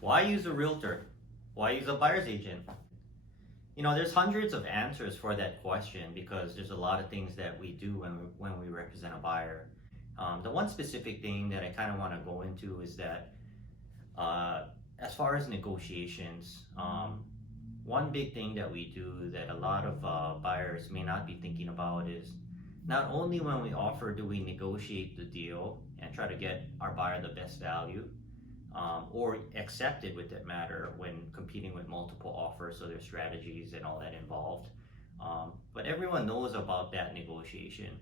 Why use a realtor? Why use a buyer's agent? There's hundreds of answers for that question because there's a lot of things that we do when we represent a buyer. The one specific thing that I kind of want to go into is that as far as negotiations, one big thing that we do that a lot of buyers may not be thinking about is not only when we offer do we negotiate the deal and try to get our buyer the best value, or accepted with that matter when competing with multiple offers, so there's strategies and all that involved. But everyone knows about that negotiation.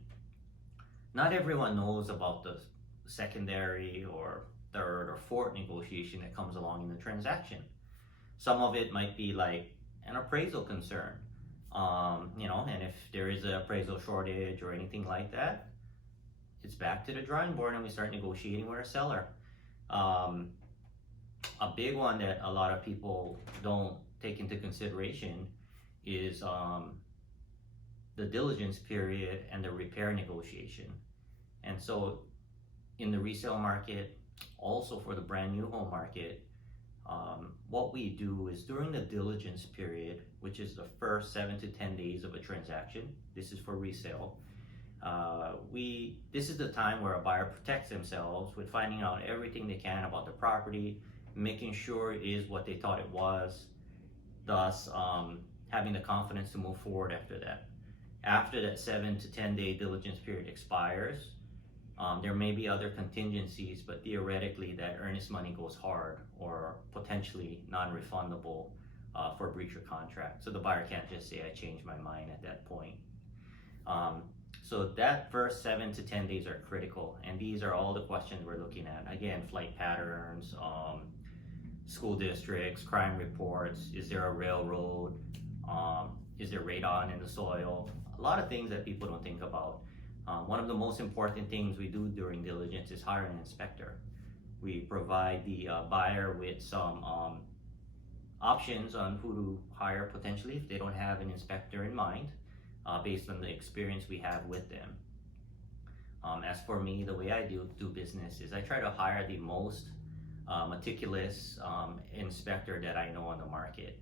Not everyone knows about the secondary or third or fourth negotiation that comes along in the transaction. Some of it might be like an appraisal concern, and if there is an appraisal shortage or anything like that, it's back to the drawing board and we start negotiating with our seller. A big one that a lot of people don't take into consideration is the diligence period and the repair negotiation. And so in the resale market, also for the brand new home market, what we do is during the diligence period, which is the first 7 to 10 days of a transaction, this is for resale, this is the time where a buyer protects themselves with finding out everything they can about the property, making sure it is what they thought it was, thus having the confidence to move forward after that. After that 7 to 10 day diligence period expires, there may be other contingencies, but theoretically that earnest money goes hard or potentially non-refundable for breach of contract. So the buyer can't just say, I changed my mind at that point. So that first 7 to 10 days are critical, and these are all the questions we're looking at. Again, flight patterns, school districts, crime reports, is there a railroad, is there radon in the soil? A lot of things that people don't think about. One of the most important things we do during diligence is hire an inspector. We provide the buyer with some options on who to hire potentially if they don't have an inspector in mind, based on the experience we have with them. As for me, the way I do business is I try to hire the most meticulous inspector that I know on the market.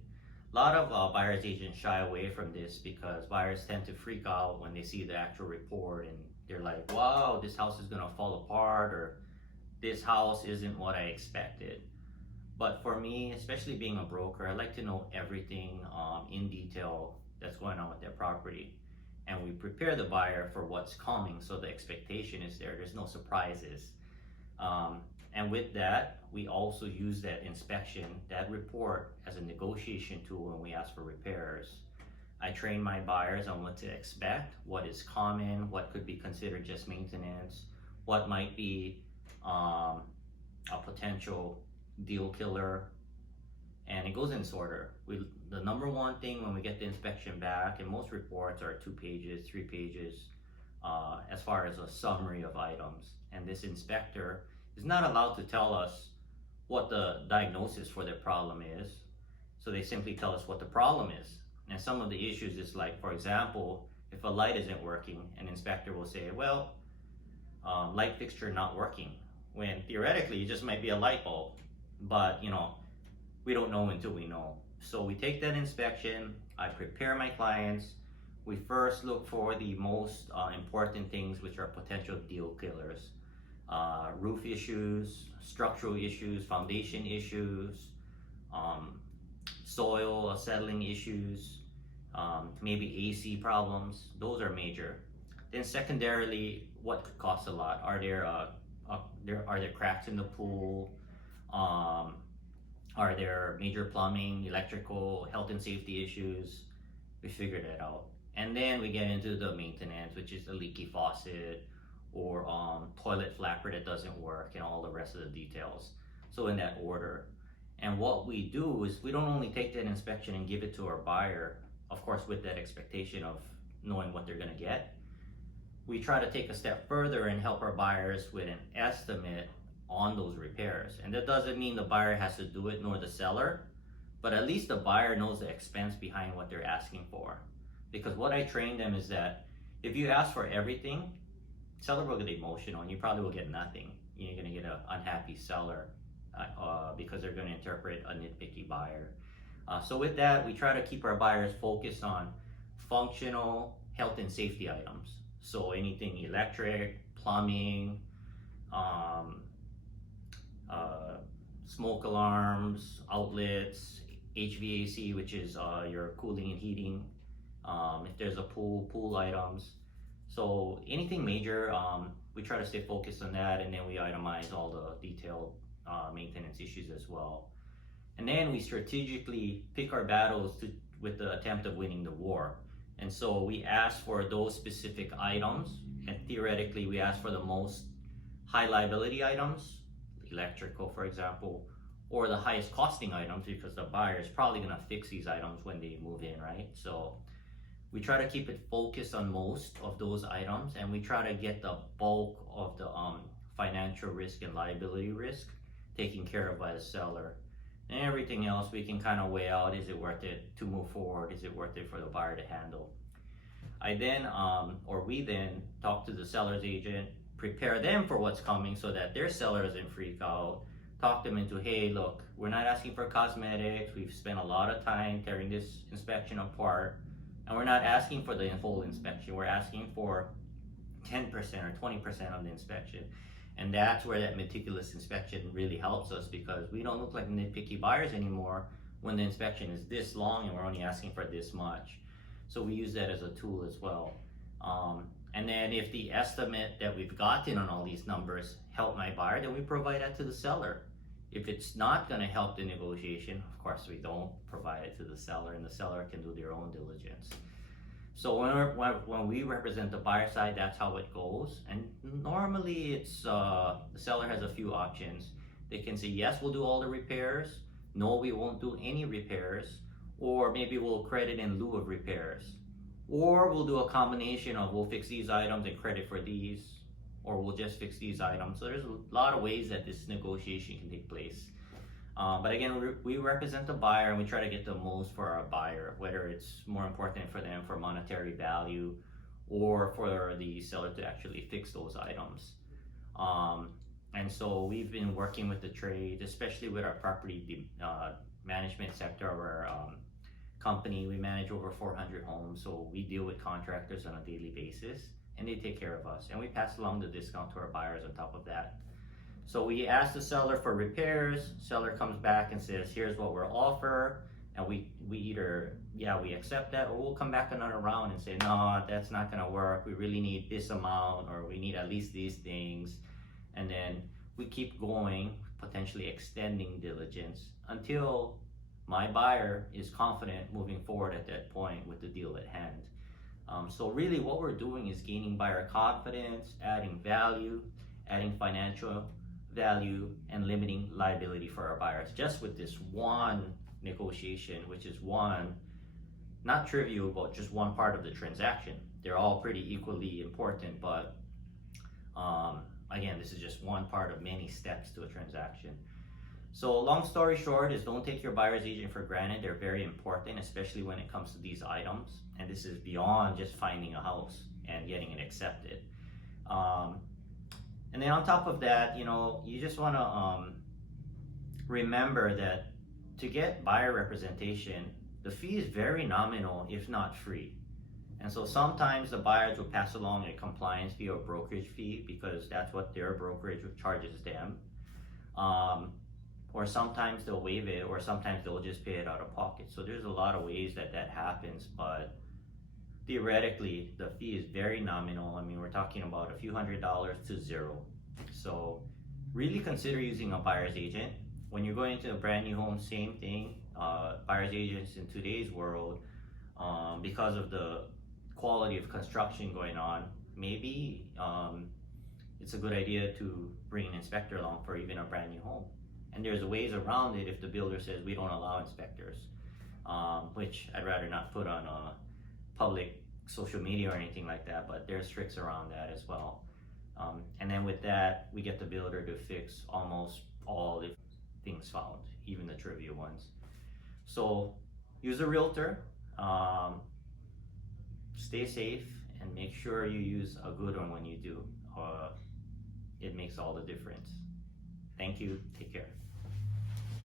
A lot of buyer's agents shy away from this because buyers tend to freak out when they see the actual report and they're like, wow, this house is gonna fall apart, or this house isn't what I expected. But for me, especially being a broker, I like to know everything in detail that's going on with their property. And we prepare the buyer for what's coming, so the expectation is there's no surprises. And with that, we also use that inspection, that report, as a negotiation tool when we ask for repairs. I train my buyers on what to expect, what is common, what could be considered just maintenance, what might be a potential deal killer, and it goes in this order. The number one thing when we get the inspection back, and most reports are 2 pages, 3 pages, as far as a summary of items. And this inspector is not allowed to tell us what the diagnosis for their problem is. So they simply tell us what the problem is. And some of the issues is like, for example, if a light isn't working, an inspector will say, well, light fixture not working, when theoretically it just might be a light bulb. But we don't know until we know. So we take that inspection, I prepare my clients. We first look for the most important things, which are potential deal killers. Roof issues, structural issues, foundation issues, soil settling issues, maybe AC problems. Those are major. Then secondarily, what could cost a lot? Are there cracks in the pool? Are there major plumbing, electrical, health and safety issues? We figure that out. And then we get into the maintenance, which is a leaky faucet or toilet flapper that doesn't work, and all the rest of the details. So in that order. And what we do is we don't only take that inspection and give it to our buyer, of course with that expectation of knowing what they're gonna get. We try to take a step further and help our buyers with an estimate on those repairs. And that doesn't mean the buyer has to do it, nor the seller, but at least the buyer knows the expense behind what they're asking for. Because what I train them is that if you ask for everything, seller will get emotional and you probably will get nothing. You're gonna get an unhappy seller because because they're going to interpret a nitpicky buyer. So with that, we try to keep our buyers focused on functional health and safety items. So anything electric, plumbing, smoke alarms, outlets, HVAC, which is your cooling and heating. If there's a pool items. So anything major, we try to stay focused on that, and then we itemize all the detailed maintenance issues as well. And then we strategically pick our battles with the attempt of winning the war. And so we ask for those specific items, and theoretically we ask for the most high liability items, electrical for example, or the highest costing items, because the buyer is probably going to fix these items when they move in, right? So we try to keep it focused on most of those items, and we try to get the bulk of the financial risk and liability risk taken care of by the seller. And everything else we can kind of weigh out, is it worth it to move forward? Is it worth it for the buyer to handle? We then talk to the seller's agent, prepare them for what's coming so that their seller doesn't freak out, talk them into, hey, look, we're not asking for cosmetics, we've spent a lot of time tearing this inspection apart, and we're not asking for the full inspection, we're asking for 10% or 20% of the inspection. And that's where that meticulous inspection really helps us, because we don't look like nitpicky buyers anymore when the inspection is this long and we're only asking for this much. So we use that as a tool as well. And then if the estimate that we've gotten on all these numbers help my buyer, then we provide that to the seller. If it's not going to help the negotiation, of course we don't provide it to the seller, and the seller can do their own diligence. So when we represent the buyer side, that's how it goes. And normally it's the seller has a few options. They can say, yes, we'll do all the repairs. No, we won't do any repairs. Or maybe we'll credit in lieu of repairs. Or we'll do a combination of, we'll fix these items and credit for these. Or we'll just fix these items. So there's a lot of ways that this negotiation can take place. But again, we represent the buyer, and we try to get the most for our buyer, whether it's more important for them for monetary value or for the seller to actually fix those items. And so we've been working with the trade, especially with our property management sector of our company. We manage over 400 homes, so we deal with contractors on a daily basis, and they take care of us. And we pass along the discount to our buyers on top of that. So we ask the seller for repairs, seller comes back and says, here's what we'll offer, and we either, we accept that, or we'll come back another round and say, no, that's not gonna work, we really need this amount, or we need at least these things. And then we keep going, potentially extending diligence until my buyer is confident moving forward at that point with the deal at hand. So really what we're doing is gaining buyer confidence, adding value, adding financial value, and limiting liability for our buyers, just with this one negotiation, which is one, not trivial, but just one part of the transaction. They're all pretty equally important, but again, this is just one part of many steps to a transaction. So long story short is, don't take your buyer's agent for granted. They're very important, especially when it comes to these items. And this is beyond just finding a house and getting it accepted. And then on top of that, you just want to remember that to get buyer representation, the fee is very nominal, if not free. And so sometimes the buyers will pass along a compliance fee or brokerage fee, because that's what their brokerage charges them. Or sometimes they'll waive it, or sometimes they'll just pay it out of pocket. So there's a lot of ways that happens, but theoretically, the fee is very nominal. I mean, we're talking about a few $100s to zero. So really consider using a buyer's agent. When you're going into a brand new home, same thing. Buyer's agents in today's world, because of the quality of construction going on, maybe it's a good idea to bring an inspector along for even a brand new home. And there's ways around it if the builder says we don't allow inspectors, which I'd rather not put on public social media or anything like that, but there's tricks around that as well. And then with that, we get the builder to fix almost all the things found, even the trivial ones. So use a realtor, stay safe, and make sure you use a good one when you do. It makes all the difference. Thank you, take care.